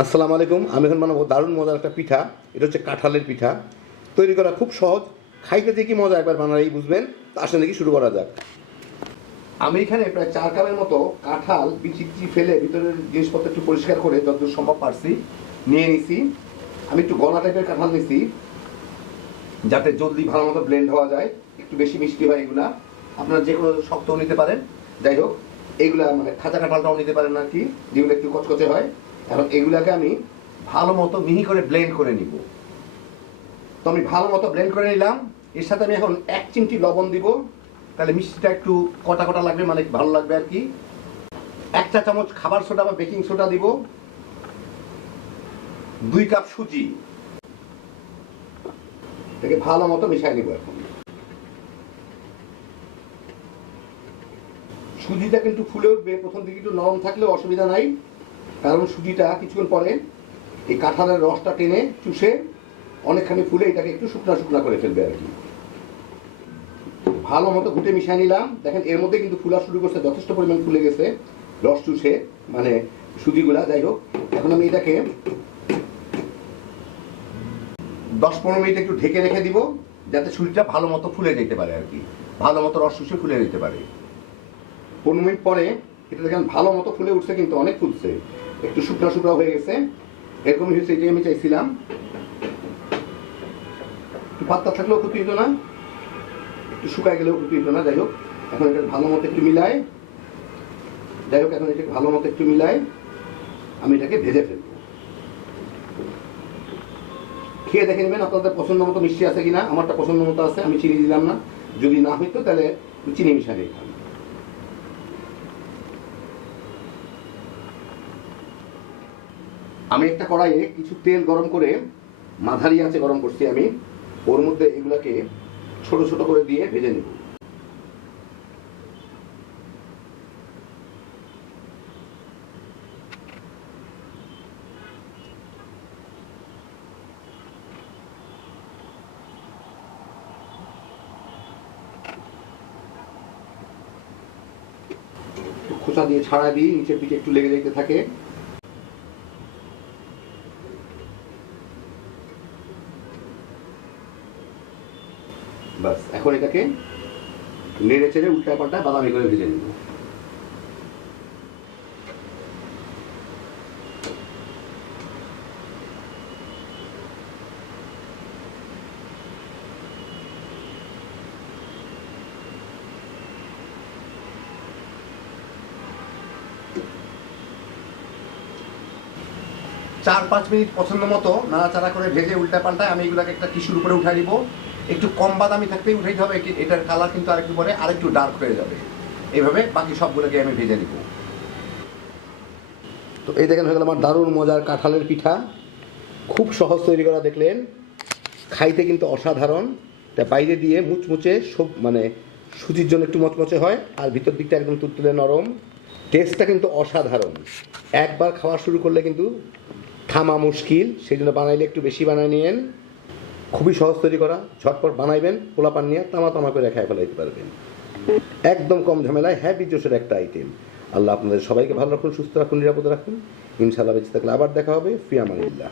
আসসালামু আলাইকুম। আমি এখন বানাবো দারুণ মজার একটা পিঠা। এটা হচ্ছে কাঁঠালের পিঠা। তৈরি করা খুব সহজ, খাইতে যে কি মজা একবার বানালেই বুঝবেন। তা আসলে নাকি শুরু করা যাক। আমি এখানে প্রায় 4 কাপের মতো কাঁঠাল বিচি ফেলে ভিতরের জিনিসপত্র একটু পরিষ্কার করে যতদূর সম্ভব পারছি নিয়ে নিছি। আমি একটু গলা টাইপের কাঁঠাল নিছি যাতে জলদি ভালো মতো ব্লেন্ড হওয়া যায়। একটু বেশি মিষ্টি হয় এগুলা। আপনারা যে কোনো শক্তও নিতে পারেন, যাই হোক এইগুলা মানে খাঁচা কাঁঠালটাও নিতে পারেন আর কি, যেগুলো একটু কচকচে হয়। এখন এগুলাকে আমি ভালো মতো মিহি করে ব্লেন্ড করে নিব। তো আমি ভালো মতো ব্লেন্ড করে নিলাম। এর সাথে আমি এখন 1 চিমটি লবণ দিব, তাহলে মিষ্টিটা একটু কটা কটা লাগবে, মানে ভালো লাগবে আর কি। 1 চা চামচ খাবার সোডা বা বেকিং সোডা দিব, 2 কাপ সুজি, এটাকে ভালো মতো মিশিয়ে নিব। এখন সুজিটা কিন্তু ফুলে উঠবে, প্রথম দিকে একটু নরম থাকলেও অসুবিধা নাই, কারণ সুজিটা কিছুক্ষণ পরে এই কাঁঠালের রসটা টেনে চুষে অনেকখানি ফুলে এটাকে একটু শুকনা শুকনা করে ফেলবে আর কি। ভালো মতো ঘুটে মিশিয়ে নিলাম। দেখেন এর মধ্যে কিন্তু ফুলা শুরু করছে, যথেষ্ট পরিমাণ ফুলে গেছে রস চুষে, মানে সুজিগুলা। যাই হোক, এখন আমি এটাকে 10-15 মিনিট একটু ঢেকে রেখে দিব, যাতে সুজিটা ভালো মতো ফুলে যেতে পারে আর কি, ভালো মতো রস চুষে ফুলে যেতে পারে। 15 মিনিট পরে এটা দেখেন ভালো মতো ফুলে উঠছে, কিন্তু অনেক ফুলছে, একটু শুকনা শুকনা হয়ে গেছে। এরকমই হয়েছে, এটাই আমি চাইছিলাম। একটু পাতলা থাকলেও ক্ষতি হতো না, একটু শুকায় গেলেও ক্ষতি হতো না। যাই হোক, এখন এটা ভালো মতো একটু মিলাই আমি এটাকে ভেজে ফেলবো। খেয়ে দেখে নেবেন আপনাদের পছন্দ মতো মিষ্টি আছে কিনা। আমারটা পছন্দ মতো আছে, আমি চিনি দিলাম না। যদি না হইতো তাহলে চিনি মিশাই খান। আমি একটা কড়াইয়ে কিছু তেল গরম করে মাঝারি আঁচে গরম করছি। আমি ওর মধ্যে এগুলাকে ছোট ছোট করে দিয়ে ভেজে নেব। খোসা দিয়ে ছাড়া দিই, নিচের দিকে একটু লেগে যেতে থাকে। বাস, এখন এটাকে নেড়ে চেড়ে উল্টা পাল্টা বাদামি করে ভেজে নেব। চার 5 মিনিট পছন্দ মতো নাড়াচাড়া করে ভেজে উল্টা পাল্টায় আমি এগুলোকে একটা টিস্যুর উপরে উঠাই দিব। একটু কম বাদামি থাকতেই উঠাইতে হবে, এটার কালার কিন্তু আরেকটু পরে আরেকটু ডার্ক হয়ে যাবে। এইভাবে বাকি সবগুলোকে আমি ভেজে নিব। তো এই দেখেন হয়ে গেল আমার দারুণ মজার কাঁঠালের পিঠা। খুব সহজ তৈরি করা, দেখলেন। খাইতে কিন্তু অসাধারণ। তা বাইরে দিয়ে মুচমুচে সব, মানে সুজির জন্য একটু মচমচে হয়, আর ভিতর দিকটা একদম তুলতুলে নরম। টেস্টটা কিন্তু অসাধারণ। একবার খাওয়া শুরু করলে কিন্তু থামা মুশকিল, সেই জন্য বানাইলে একটু বেশি বানাই নিয়েন। খুবই সহজ তৈরি করা, ঝটপট বানাইবেন, পোলাপান নিয়ে তামা তামা করে খাই ফেলাইতে পারবেন। একদম কম ঝামেলায় হ্যাপি জোশের একটা আইটেম। আল্লাহ আপনাদের সবাইকে ভালো রাখুন, সুস্থ রাখুন, নিরাপদে রাখুন। ইনশাআল্লাহ বেঁচে থাকলে আবার দেখা হবে। ফি আমানিল্লাহ।